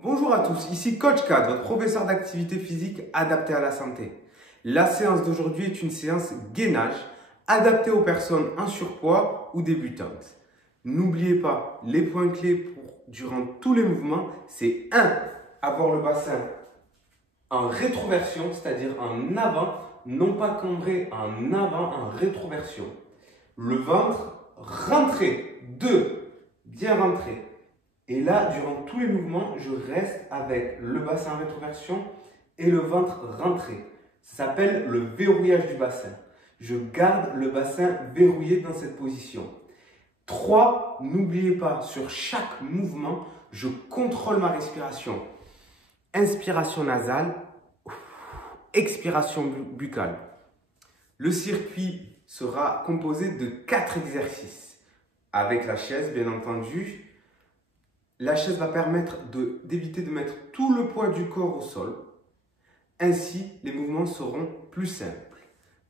Bonjour à tous, ici Coach Kat, votre professeur d'activité physique adapté à la santé. La séance d'aujourd'hui est une séance gainage adaptée aux personnes en surpoids ou débutantes. N'oubliez pas, les points clés durant tous les mouvements, c'est 1. Avoir le bassin en rétroversion, c'est-à-dire en avant, non pas cambré, en avant, en rétroversion. Le ventre rentré, 2. Bien rentré. Et là, durant tous les mouvements, je reste avec le bassin en rétroversion et le ventre rentré. Ça s'appelle le verrouillage du bassin. Je garde le bassin verrouillé dans cette position. 3. N'oubliez pas, sur chaque mouvement, je contrôle ma respiration. Inspiration nasale, expiration buccale. Le circuit sera composé de 4 exercices. Avec la chaise, bien entendu. La chaise va permettre d'éviter de mettre tout le poids du corps au sol. Ainsi, les mouvements seront plus simples.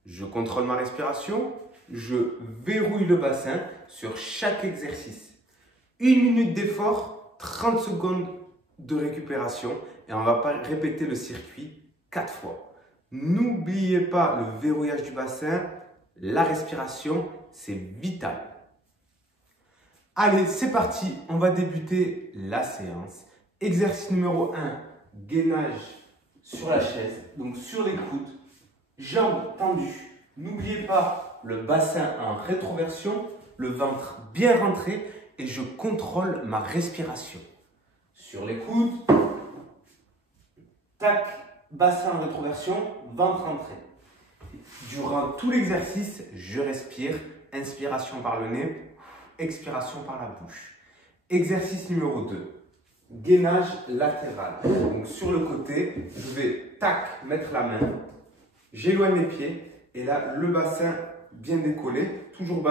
Je contrôle ma respiration, je verrouille le bassin sur chaque exercice. 1 minute d'effort, 30 secondes de récupération et on va répéter le circuit 4 fois. N'oubliez pas le verrouillage du bassin, la respiration, c'est vital. Allez, c'est parti, on va débuter la séance. Exercice numéro 1, gainage sur la chaise, donc sur les coudes, jambes tendues. N'oubliez pas le bassin en rétroversion, le ventre bien rentré et je contrôle ma respiration. Sur les coudes, tac, bassin en rétroversion, ventre rentré. Durant tout l'exercice, je respire, inspiration par le nez, expiration par la bouche. Exercice numéro 2. Gainage latéral. Donc sur le côté, je vais tac, mettre la main, j'éloigne les pieds et là le bassin bien décollé. Toujours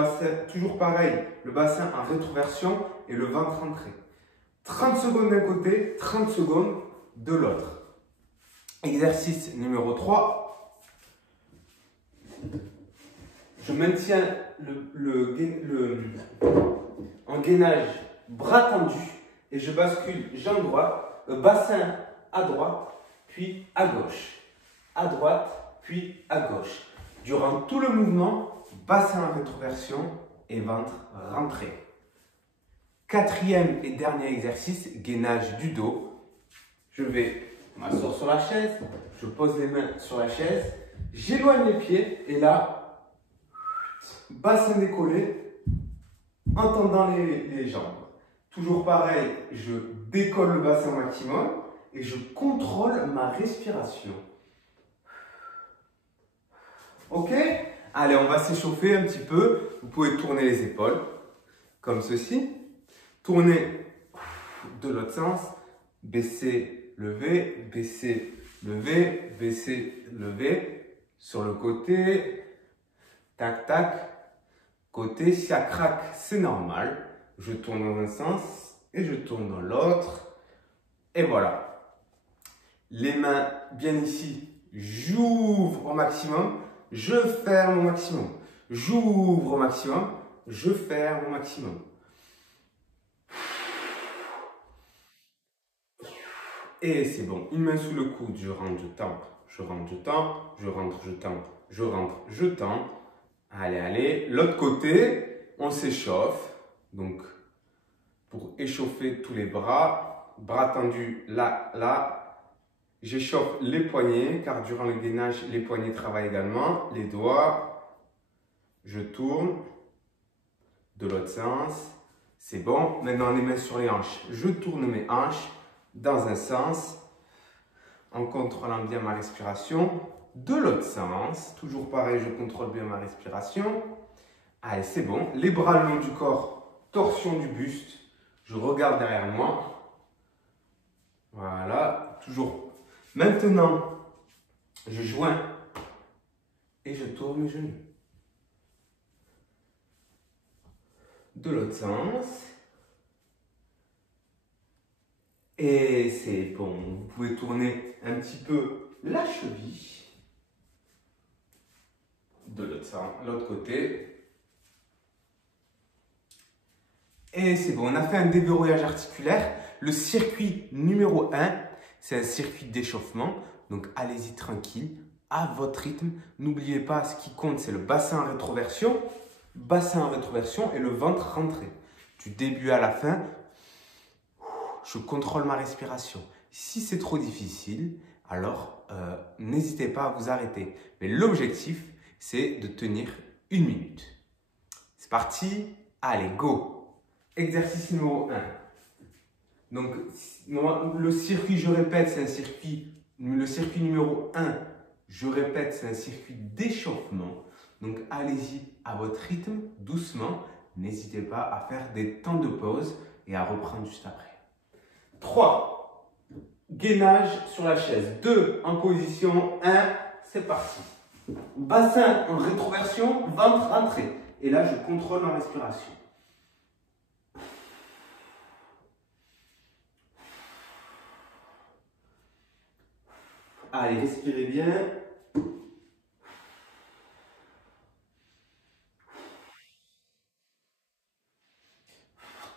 pareil, le bassin en rétroversion et le ventre rentré. 30 secondes d'un côté, 30 secondes de l'autre. Exercice numéro 3. Je maintiens en gainage bras tendu et je bascule jambe droite, bassin à droite, puis à gauche. À droite, puis à gauche. Durant tout le mouvement, bassin en rétroversion et ventre rentré. 4e et dernier exercice, gainage du dos. Je vais m'asseoir sur la chaise, je pose les mains sur la chaise, j'éloigne les pieds et là, bassin décollé, en tendant les jambes. Toujours pareil, je décolle le bassin au maximum et je contrôle ma respiration. Ok? Allez, on va s'échauffer un petit peu. Vous pouvez tourner les épaules, comme ceci. Tourner de l'autre sens. Baisser, lever, baisser, lever, baisser, lever. Sur le côté. Tac, tac. Côté, si ça craque, c'est normal. Je tourne dans un sens et je tourne dans l'autre. Et voilà. Les mains bien ici. J'ouvre au maximum. Je ferme au maximum. J'ouvre au maximum. Je ferme au maximum. Et c'est bon. Une main sous le coude. Je rentre, je tends. Je rentre, je tends. Je rentre, je tends. Je rentre, je tends. Allez, allez. L'autre côté, on s'échauffe. Donc, pour échauffer tous les bras, bras tendus là, là. J'échauffe les poignets, car durant le gainage, les poignets travaillent également. Les doigts, je tourne de l'autre sens. C'est bon. Maintenant, les mains sur les hanches. Je tourne mes hanches dans un sens, en contrôlant bien ma respiration. De l'autre sens, toujours pareil, je contrôle bien ma respiration. Allez, c'est bon. Les bras le long du corps, torsion du buste. Je regarde derrière moi. Voilà, toujours. Maintenant, je joins et je tourne mes genoux. De l'autre sens. Et c'est bon. Vous pouvez tourner un petit peu la cheville. De l'autre sens, l'autre côté. Et c'est bon, on a fait un déverrouillage articulaire. Le circuit numéro 1, c'est un circuit d'échauffement. Donc, allez-y tranquille, à votre rythme. N'oubliez pas, ce qui compte, c'est le bassin en rétroversion. Bassin en rétroversion et le ventre rentré. Du début à la fin, je contrôle ma respiration. Si c'est trop difficile, alors n'hésitez pas à vous arrêter. Mais l'objectif, c'est de tenir 1 minute. C'est parti, allez, go! Exercice numéro 1. Donc, le circuit, je répète, c'est un circuit. Le circuit numéro 1, je répète, c'est un circuit d'échauffement. Donc, allez-y à votre rythme, doucement. N'hésitez pas à faire des temps de pause et à reprendre juste après. 3. Gainage sur la chaise. 2. En position. 1. C'est parti. Bassin en rétroversion, ventre rentré. Et là, je contrôle ma respiration. Allez, respirez bien.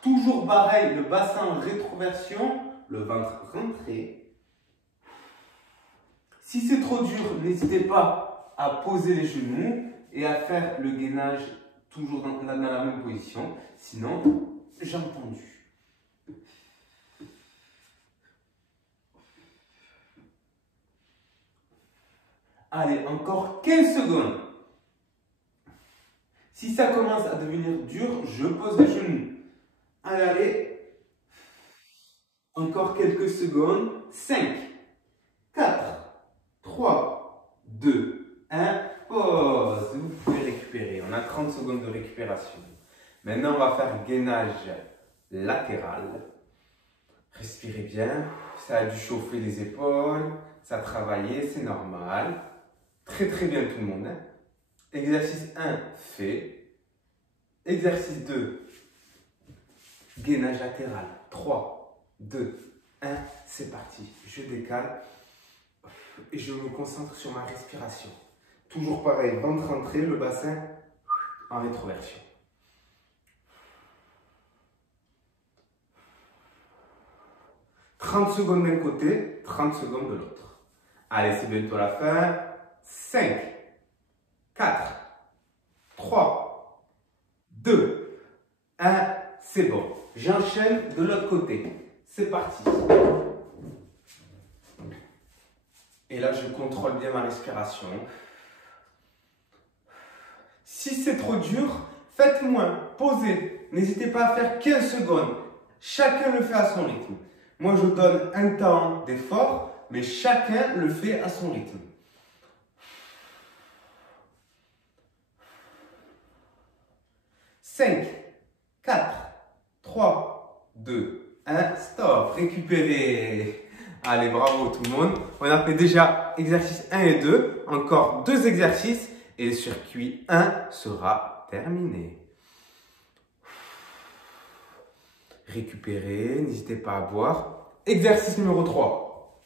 Toujours pareil, le bassin en rétroversion, le ventre rentré. Si c'est trop dur, n'hésitez pas à poser les genoux et à faire le gainage toujours dans la même position. Sinon, jambes tendues. Allez, encore 15 secondes. Si ça commence à devenir dur, je pose les genoux. Allez, encore quelques secondes. 5, 4, 3, 2, 1. Pause. Vous pouvez récupérer. On a 30 secondes de récupération. Maintenant, on va faire gainage latéral. Respirez bien. Ça a dû chauffer les épaules. Ça a travaillé, c'est normal. Très très bien tout le monde. Hein? Exercice 1 fait. Exercice 2. Gainage latéral. 3, 2, 1. C'est parti. Je décale. Et je me concentre sur ma respiration. Toujours pareil. Ventre rentré, le bassin en rétroversion. « 30 secondes d'un côté, 30 secondes de l'autre. Allez, c'est bientôt la fin. 5, 4, 3, 2, 1. C'est bon. J'enchaîne de l'autre côté. C'est parti. Et là, je contrôle bien ma respiration. Si c'est trop dur, faites moins. Posez. N'hésitez pas à faire 15 secondes. Chacun le fait à son rythme. Moi, je donne un temps d'effort, mais chacun le fait à son rythme. « 5, 4, 3, 2, 1. Stop. Récupérez. Allez, bravo tout le monde. On a fait déjà exercice 1 et 2. Encore 2 exercices et le circuit 1 sera terminé. Récupérez, n'hésitez pas à boire. Exercice numéro 3.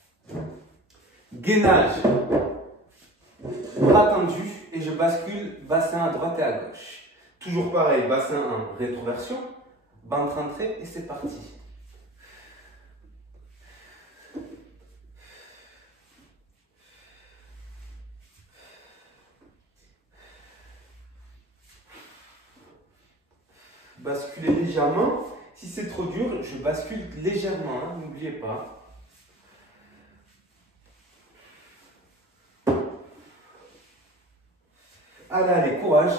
Gainage. Bras tendus et je bascule bassin à droite et à gauche. Toujours pareil, bassin en rétroversion, ventre rentré et c'est parti. Basculez légèrement. Si c'est trop dur, je bascule légèrement, hein, n'oubliez pas. Allez, allez, courage.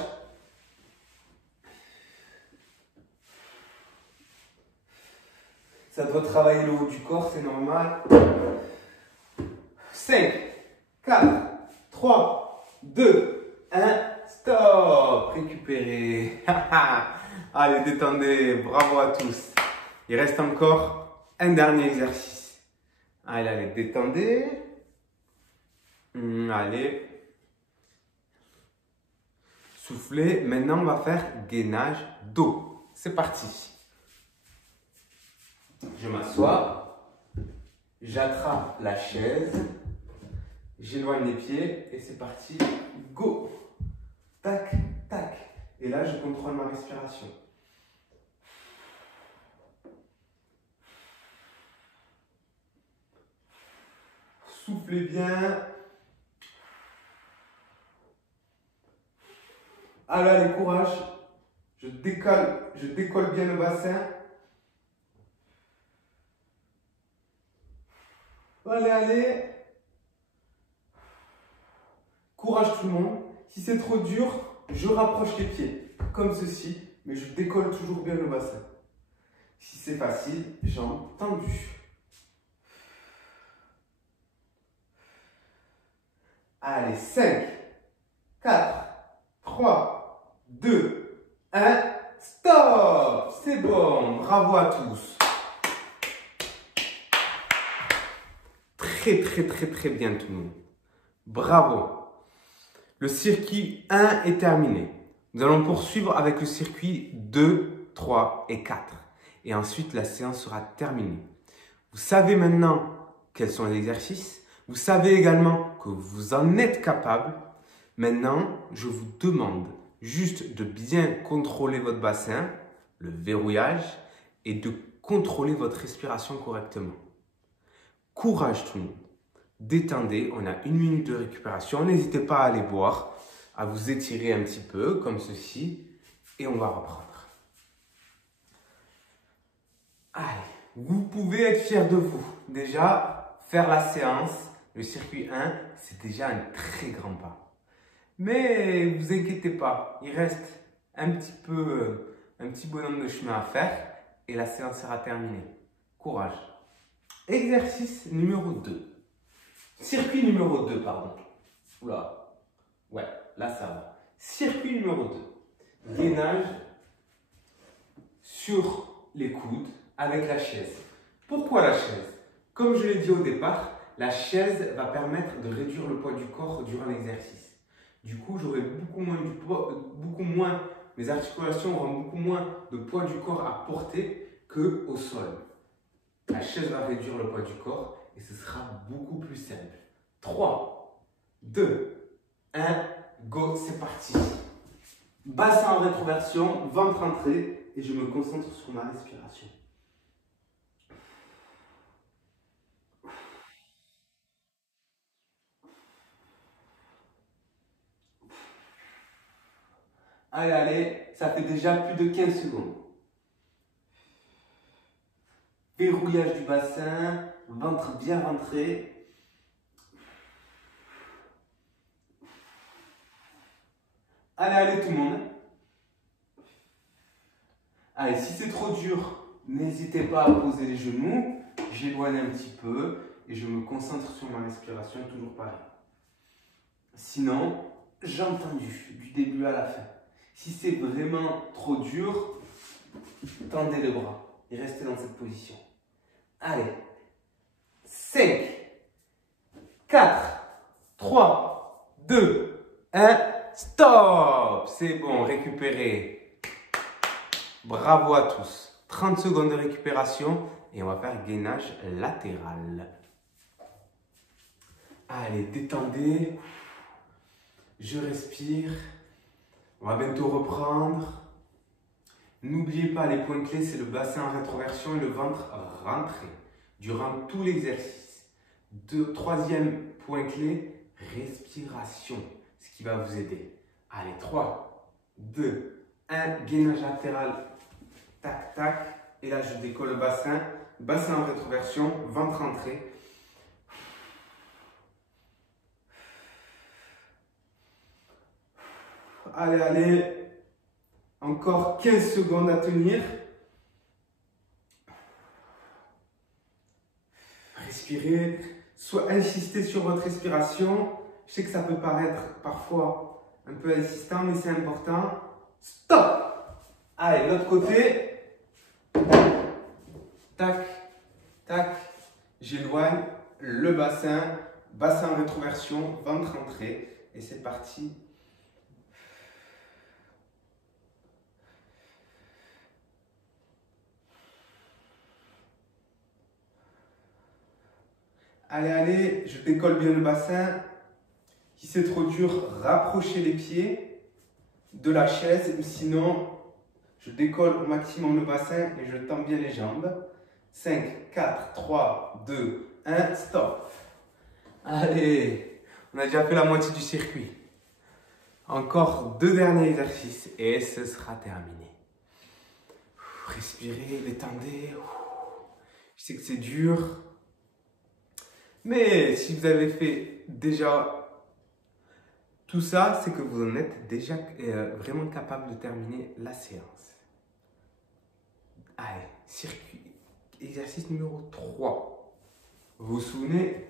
Ça doit travailler le haut du corps, c'est normal. 5, 4, 3, 2, 1, stop. Récupérez. Allez, détendez. Bravo à tous. Il reste encore un dernier exercice. Allez, allez, détendez. Allez. Soufflez. Maintenant, on va faire gainage dos. C'est parti. Je m'assois. J'attrape la chaise. J'éloigne les pieds et c'est parti. Go. Tac, tac. Et là, je contrôle ma respiration. Soufflez bien. Allez, allez, courage. Je décolle bien le bassin. Allez, allez. Courage tout le monde. Si c'est trop dur, je rapproche les pieds, comme ceci, mais je décolle toujours bien le bassin. Si c'est facile, jambes tendues. Allez, 5, 4, 3, 2, 1, stop! C'est bon, bravo à tous. Très bien tout le monde. Bravo. Le circuit 1 est terminé. Nous allons poursuivre avec le circuit 2, 3 et 4. Et ensuite, la séance sera terminée. Vous savez maintenant quels sont les exercices. Vous savez également que vous en êtes capable. Maintenant, je vous demande juste de bien contrôler votre bassin, le verrouillage, et de contrôler votre respiration correctement. Courage tout le monde. Détendez, on a 1 minute de récupération. N'hésitez pas à aller boire, à vous étirer un petit peu, comme ceci. Et on va reprendre. Allez, vous pouvez être fiers de vous. Déjà, faire la séance, le circuit 1, c'est déjà un très grand pas. Mais ne vous inquiétez pas, il reste un petit bonhomme de chemin à faire et la séance sera terminée. Courage. Exercice numéro 2. Circuit numéro 2, pardon. Oula. Ouais, là ça va. Circuit numéro 2. Gainage sur les coudes avec la chaise. Pourquoi la chaise? Comme je l'ai dit au départ, la chaise va permettre de réduire le poids du corps durant l'exercice. Du coup, j'aurai beaucoup moins, mes articulations auront beaucoup moins de poids du corps à porter qu'au sol. La chaise va réduire le poids du corps et ce sera beaucoup plus simple. 3, 2, 1, go, c'est parti. Bassin en rétroversion, ventre entré et je me concentre sur ma respiration. Allez, allez, ça fait déjà plus de 15 secondes. Verrouillage du bassin, ventre bien rentré. Allez, allez tout le monde. Allez, si c'est trop dur, n'hésitez pas à poser les genoux. J'éloigne un petit peu et je me concentre sur ma respiration, toujours pareil. Sinon, jambes tendues, du début à la fin. Si c'est vraiment trop dur, tendez les bras et restez dans cette position. Allez, 5, 4, 3, 2, 1, stop! C'est bon, récupérez. Bravo à tous. 30 secondes de récupération et on va faire gainage latéral. Allez, détendez. Je respire. On va bientôt reprendre. N'oubliez pas, les points clés, c'est le bassin en rétroversion et le ventre rentré durant tout l'exercice. Troisième point clé, respiration, ce qui va vous aider. Allez, 3, 2, 1, gainage latéral, tac, tac. Et là, je décolle le bassin en rétroversion, ventre rentré. Allez, allez. Encore 15 secondes à tenir. Respirez, soit insistez sur votre respiration. Je sais que ça peut paraître parfois un peu insistant, mais c'est important. Stop! Allez, l'autre côté. Tac, tac. J'éloigne le bassin en rétroversion, ventre rentré. Et c'est parti. Allez, allez, je décolle bien le bassin. Si c'est trop dur, rapprochez les pieds de la chaise. Sinon, je décolle au maximum le bassin et je tends bien les jambes. 5, 4, 3, 2, 1, stop. Allez, on a déjà fait la moitié du circuit. Encore 2 derniers exercices et ce sera terminé. Respirez, détendez. Je sais que c'est dur. Mais si vous avez fait déjà tout ça, c'est que vous en êtes déjà vraiment capable de terminer la séance. Allez, circuit. Exercice numéro 3. Vous vous souvenez?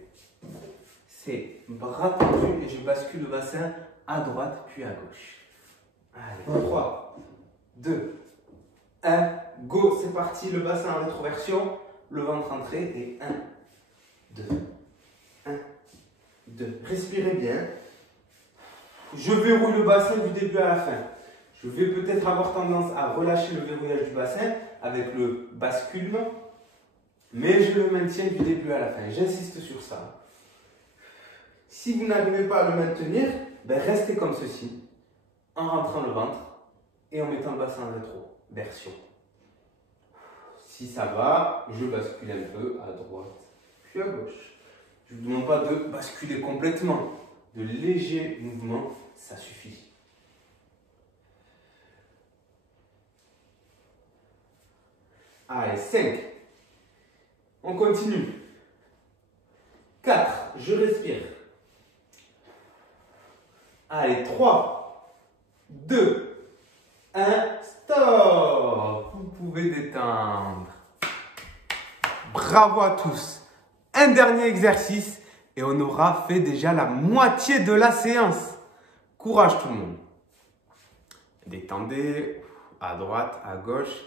C'est bras tendus et je bascule le bassin à droite puis à gauche. Allez, 3, 2, 1, go, c'est parti. Le bassin en rétroversion, le ventre entré et 1, 2, 1, 2. Respirez bien. Je verrouille le bassin du début à la fin. Je vais peut-être avoir tendance à relâcher le verrouillage du bassin avec le basculement, mais je le maintiens du début à la fin. J'insiste sur ça. Si vous n'arrivez pas à le maintenir, restez comme ceci, en rentrant le ventre et en mettant le bassin en rétroversion. Si ça va, je bascule un peu à droite, puis à gauche. Je ne vous demande pas de basculer complètement. De légers mouvements, ça suffit. Allez, 5. On continue. 4. Je respire. Allez, 3, 2, 1, stop. Vous pouvez détendre. Bravo à tous. Un dernier exercice et on aura fait déjà la moitié de la séance. Courage tout le monde. Détendez à droite, à gauche,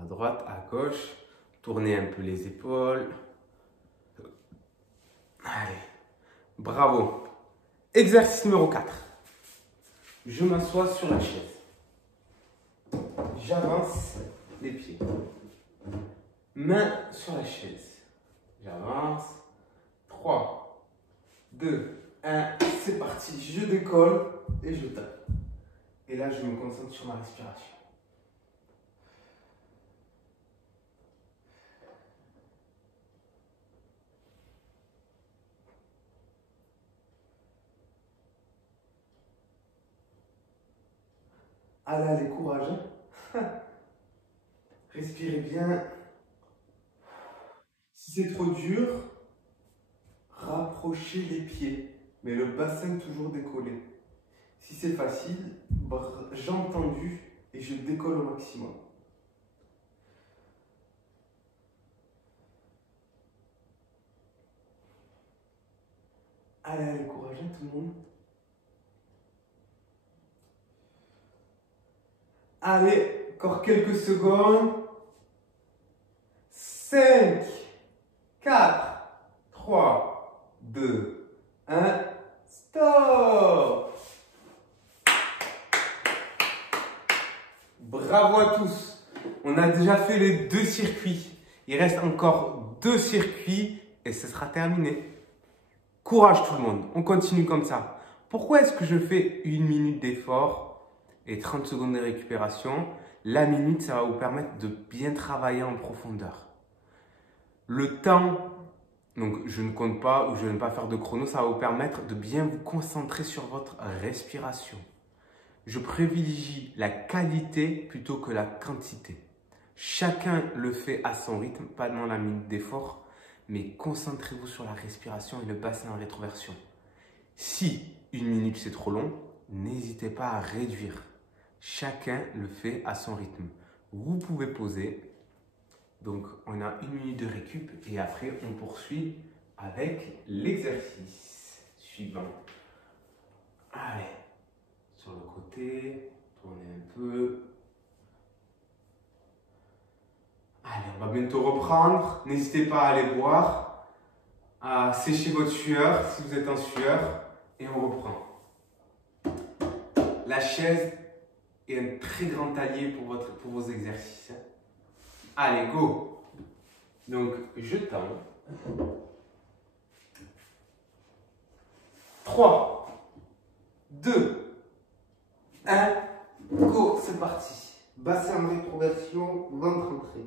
à droite, à gauche. Tournez un peu les épaules. Allez, bravo. Exercice numéro 4. Je m'assois sur la chaise. J'avance les pieds. Main sur la chaise. J'avance. 3, 2, 1. C'est parti. Je décolle et je tape. Et là, je me concentre sur ma respiration. Allez, allez, courage. Respirez bien. Si c'est trop dur, rapprochez les pieds, mais le bassin toujours décollé. Si c'est facile, jambes tendues et je décolle au maximum. Allez, allez, courage, tout le monde. Allez, encore quelques secondes. 5, 4, 3, 2, 1, stop! Bravo à tous! On a déjà fait les 2 circuits. Il reste encore 2 circuits et ce sera terminé. Courage tout le monde, on continue comme ça. Pourquoi est-ce que je fais 1 minute d'effort et 30 secondes de récupération? La minute, ça va vous permettre de bien travailler en profondeur. Le temps, donc je ne compte pas ou je ne vais pas faire de chrono, ça va vous permettre de bien vous concentrer sur votre respiration. Je privilégie la qualité plutôt que la quantité. Chacun le fait à son rythme, pas dans la minute d'effort, mais concentrez-vous sur la respiration et le bassin en rétroversion. Si 1 minute c'est trop long, n'hésitez pas à réduire. Chacun le fait à son rythme. Vous pouvez poser. Donc, on a 1 minute de récup et après, on poursuit avec l'exercice suivant. Allez, sur le côté, tournez un peu. Allez, on va bientôt reprendre. N'hésitez pas à aller boire, à sécher votre sueur si vous êtes en sueur et on reprend. La chaise est un très grand allié pour vos exercices. Allez, go! Donc, je tends. 3, 2, 1, go! C'est parti. Bassin en rétroversion, ventre entré.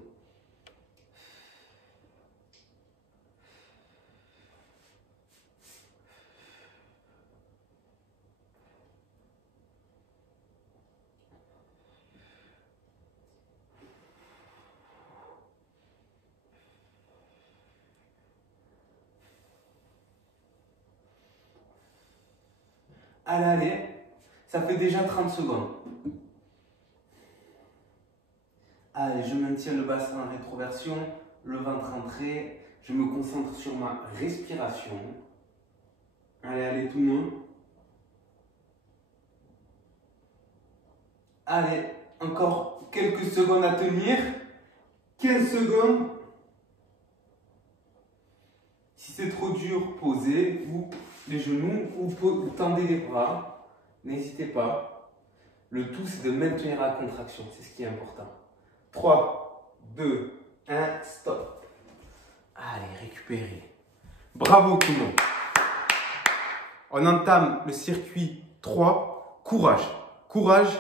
Allez, allez. Ça fait déjà 30 secondes. Allez, je maintiens le bassin en rétroversion, le ventre rentré. Je me concentre sur ma respiration. Allez, allez, tout le monde. Allez, encore quelques secondes à tenir. 15 secondes. Si c'est trop dur, posez ou les genoux ou tendez les bras. N'hésitez pas. Le tout, c'est de maintenir la contraction. C'est ce qui est important. 3, 2, 1, stop. Allez, récupérez. Bravo tout le monde. On entame le circuit 3. Courage. Courage.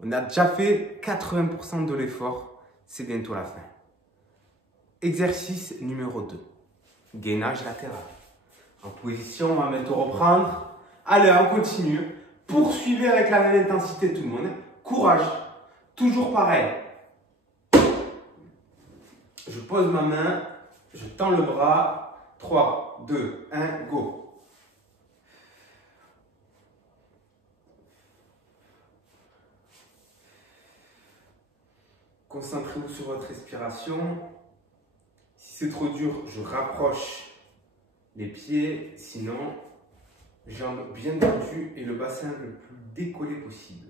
On a déjà fait 80% de l'effort. C'est bientôt la fin. Exercice numéro 2. Gainage latéral. En position, on va maintenant reprendre. Allez, on continue. Poursuivez avec la même intensité tout le monde. Courage. Toujours pareil. Je pose ma main. Je tends le bras. 3, 2, 1, go. Concentrez-vous sur votre respiration. Si c'est trop dur, je rapproche les pieds. Sinon, jambes bien tendues et le bassin le plus décollé possible.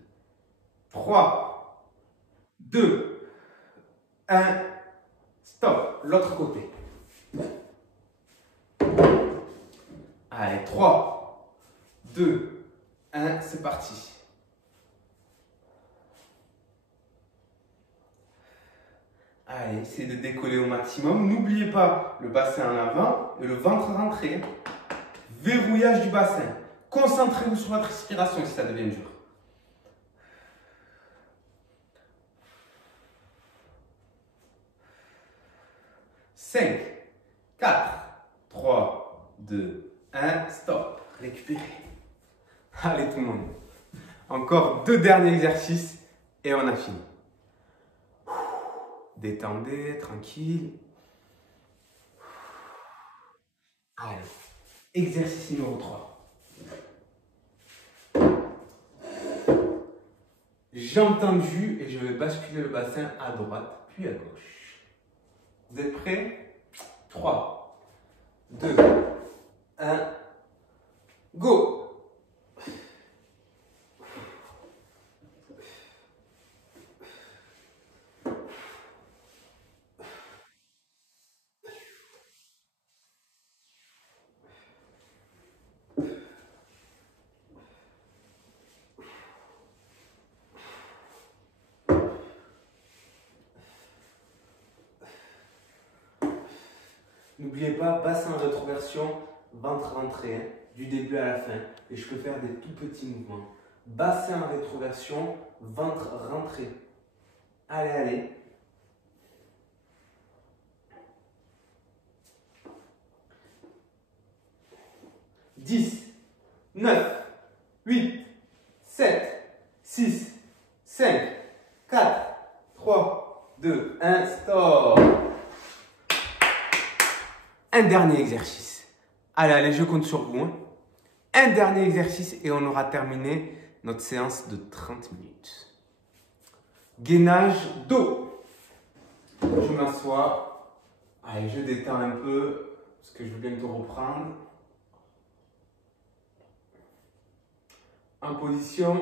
3, 2, 1, stop. L'autre côté. Allez, 3, 2, 1, c'est parti. Allez, essayez de décoller au maximum. N'oubliez pas le bassin en avant et le ventre rentré. Verrouillage du bassin. Concentrez-vous sur votre respiration si ça devient dur. Cinq, 4, 3, 2, 1, stop. Récupérez. Allez tout le monde. Encore 2 derniers exercices et on a fini. Détendez, tranquille. Allez, exercice numéro 3. Jambes tendues et je vais basculer le bassin à droite puis à gauche. Vous êtes prêts? 3, 2, 1, go! N'oubliez pas, bassin en rétroversion, ventre rentré, hein, du début à la fin. Et je peux faire des tout petits mouvements. Bassin en rétroversion, ventre rentré. Allez, allez. « 10, 9, 8, 7, 6, 5, 4, 3, 2, 1, stop. Un dernier exercice. Allez, allez, je compte sur vous. Hein. Un dernier exercice et on aura terminé notre séance de 30 minutes. Gainage dos. Je m'assois. Allez, je détends un peu parce que je vais bientôt reprendre. En position,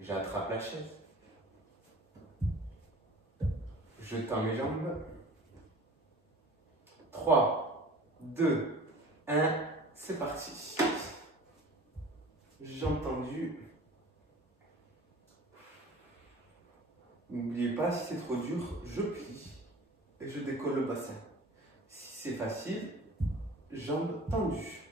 j'attrape la chaise. Je tends mes jambes. 3, 2, 1, c'est parti. Jambes tendues. N'oubliez pas, si c'est trop dur, je plie et je décolle le bassin. Si c'est facile, jambes tendues.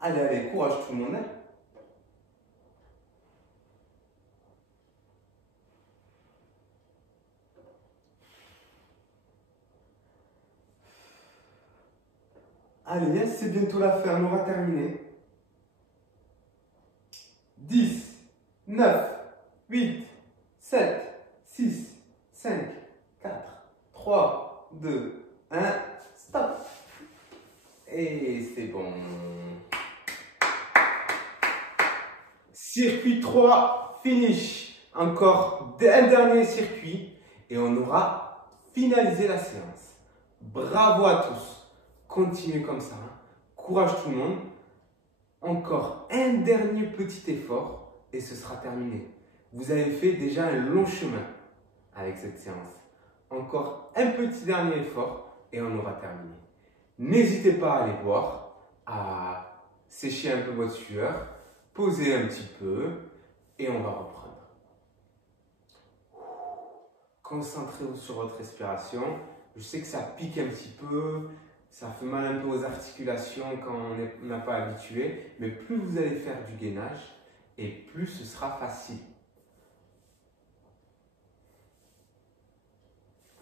Allez, allez, courage tout le monde. Allez, c'est bientôt la fin, on aura terminé. 10, 9, 8, 7, 6, 5, 4, 3, 2, 1, stop. Circuit 3, finish. Encore un dernier circuit et on aura finalisé la séance. Bravo à tous. Continuez comme ça. Courage tout le monde. Encore un dernier petit effort et ce sera terminé. Vous avez fait déjà un long chemin avec cette séance. Encore un petit dernier effort et on aura terminé. N'hésitez pas à aller boire, à sécher un peu votre sueur, poser un petit peu et on va reprendre. Concentrez-vous sur votre respiration. Je sais que ça pique un petit peu, ça fait mal un peu aux articulations quand on n'a pas habitué, mais plus vous allez faire du gainage et plus ce sera facile.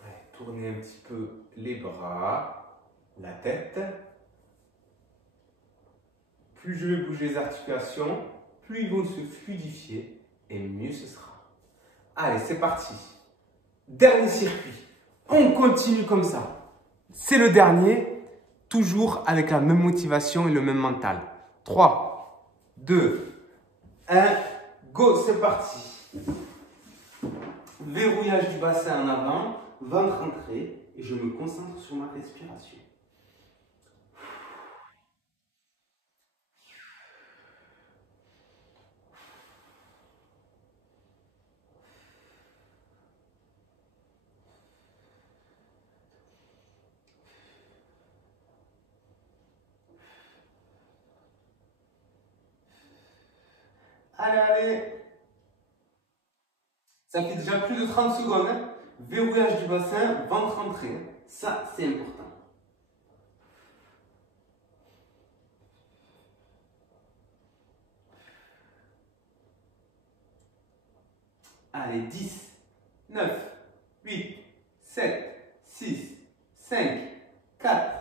Allez, tournez un petit peu les bras, la tête. Plus je vais bouger les articulations, plus ils vont se fluidifier et mieux ce sera. Allez, c'est parti. Dernier circuit. On continue comme ça. C'est le dernier, toujours avec la même motivation et le même mental. 3, 2, 1, go, c'est parti. Verrouillage du bassin en avant, ventre entré et je me concentre sur ma respiration. Allez, allez. Ça fait déjà plus de 30 secondes. Verrouillage du bassin, ventre entré. Ça, c'est important. Allez, 10, 9, 8, 7, 6, 5, 4,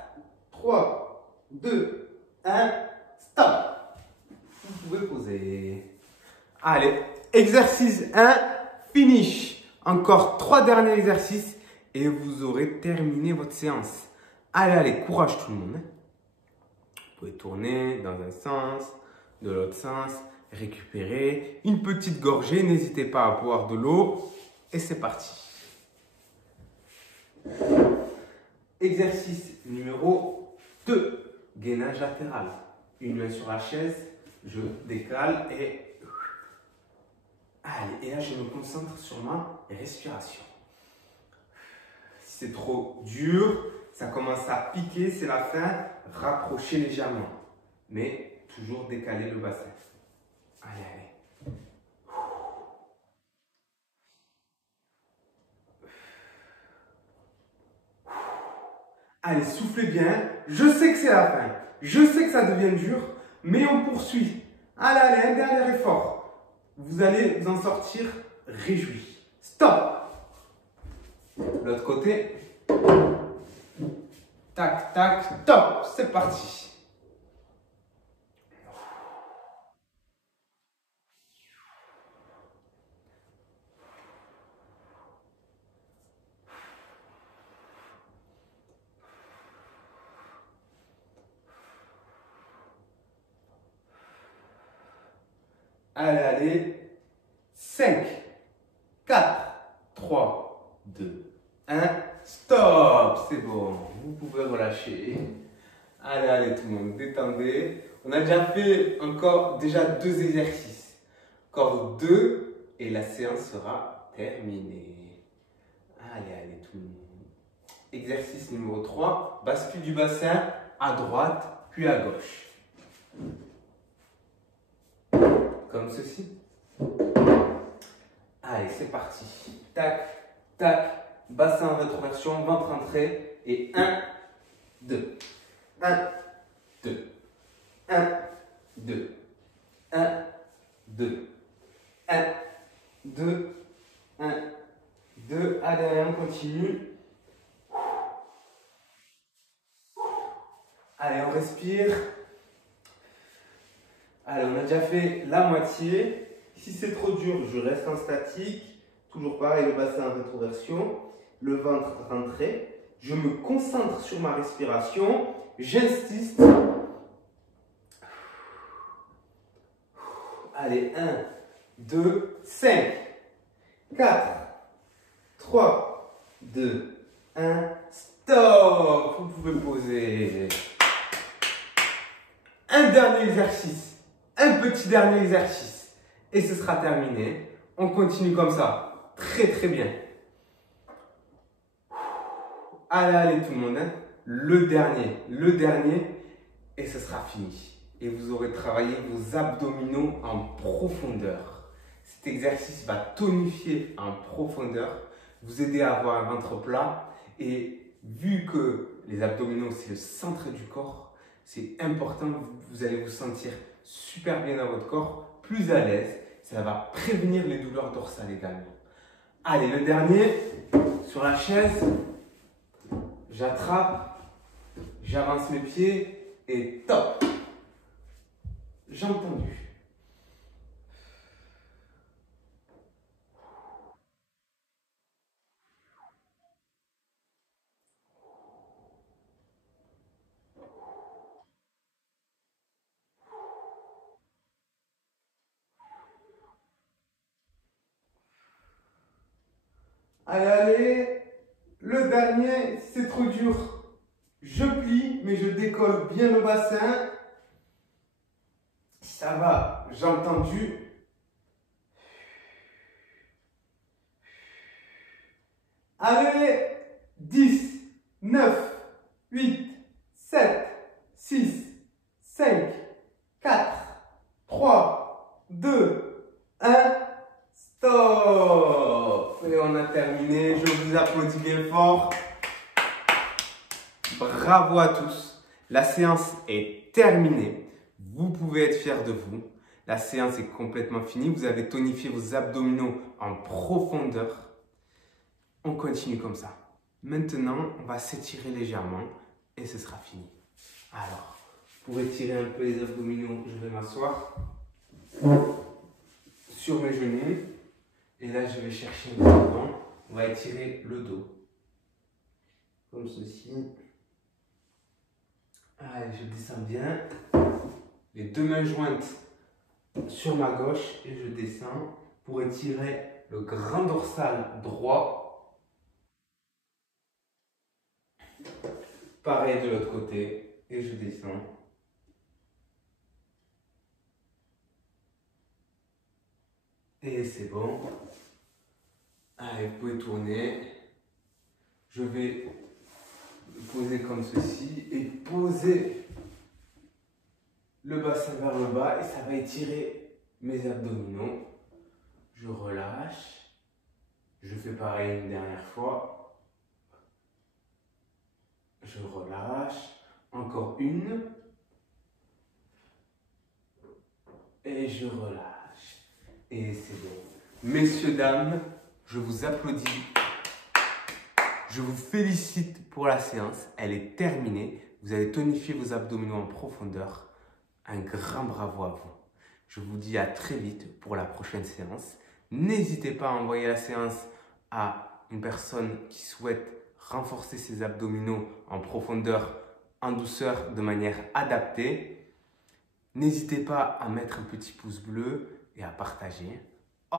3, 2, 1, stop. Vous pouvez poser. Allez, exercice 1, finish. Encore 3 derniers exercices et vous aurez terminé votre séance. Allez, allez, courage tout le monde. Vous pouvez tourner dans un sens, de l'autre sens, récupérer. Une petite gorgée, n'hésitez pas à boire de l'eau. Et c'est parti. Exercice numéro 2, gainage latéral. Une main sur la chaise, je décale et... Allez, et là je me concentre sur ma respiration. Si c'est trop dur, ça commence à piquer, c'est la fin, rapprochez légèrement. Mais toujours décaler le bassin. Allez, allez. Allez, soufflez bien. Je sais que c'est la fin. Je sais que ça devient dur, mais on poursuit. Allez, allez, un dernier effort. Vous allez vous en sortir réjoui. Stop. L'autre côté. Tac, tac, top. C'est parti. Allez, allez. 5, 4, 3, 2, 1. Stop. C'est bon. Vous pouvez relâcher. Allez, allez tout le monde, détendez. On a déjà fait encore déjà 2 exercices. Encore 2 et la séance sera terminée. Allez, allez tout le monde. Exercice numéro 3. Bascule du bassin à droite puis à gauche. Comme ceci. Allez, c'est parti. Tac, tac, bassin en rétroversion, ventre entré. Et 1, 2. 1, 2. 1, 2. 1, 2. 1, 2. 1, 2. Allez, on continue. Allez, on respire. Allez, on a déjà fait la moitié. Si c'est trop dur, je reste en statique. Toujours pareil, le bassin en rétroversion. Le ventre rentré. Je me concentre sur ma respiration. J'insiste. Allez, 1, 2, 5, 4, 3, 2, 1, stop. Vous pouvez poser. Un dernier exercice, un petit dernier exercice et ce sera terminé. On continue comme ça, très très bien. Allez, allez tout le monde, hein. Le dernier et ce sera fini. Et vous aurez travaillé vos abdominaux en profondeur. Cet exercice va tonifier en profondeur, vous aider à avoir un ventre plat et vu que les abdominaux c'est le centre du corps, c'est important, vous allez vous sentir super bien dans votre corps, plus à l'aise. Ça va prévenir les douleurs dorsales également. Allez, le dernier, sur la chaise, j'attrape, j'avance mes pieds et top. J'ai entendu. Allez, allez, le dernier, si c'est trop dur, je plie, mais je décolle bien le bassin. Ça va, j'ai entendu. Allez, 10, 9, 8, 7, 6, 5, 4, 3, 2, 1, stop. Et on a terminé, je vous applaudis bien fort. Bravo à tous, la séance est terminée. Vous pouvez être fiers de vous. La séance est complètement finie. Vous avez tonifié vos abdominaux en profondeur. On continue comme ça. Maintenant, on va s'étirer légèrement et ce sera fini. Alors, pour étirer un peu les abdominaux, je vais m'asseoir sur mes genoux. Et là, je vais chercher le dos. On va étirer le dos. Comme ceci. Allez, je descends bien. Les deux mains jointes sur ma gauche et je descends pour étirer le grand dorsal droit. Pareil de l'autre côté et je descends. Et c'est bon. Allez, vous pouvez tourner. Je vais me poser comme ceci et poser le bassin vers le bas et ça va étirer mes abdominaux. Je relâche. Je fais pareil une dernière fois. Je relâche. Encore une. Et je relâche. Et c'est bon. Messieurs, dames, je vous applaudis. Je vous félicite pour la séance. Elle est terminée. Vous avez tonifié vos abdominaux en profondeur. Un grand bravo à vous. Je vous dis à très vite pour la prochaine séance. N'hésitez pas à envoyer la séance à une personne qui souhaite renforcer ses abdominaux en profondeur, en douceur, de manière adaptée. N'hésitez pas à mettre un petit pouce bleu et à partager.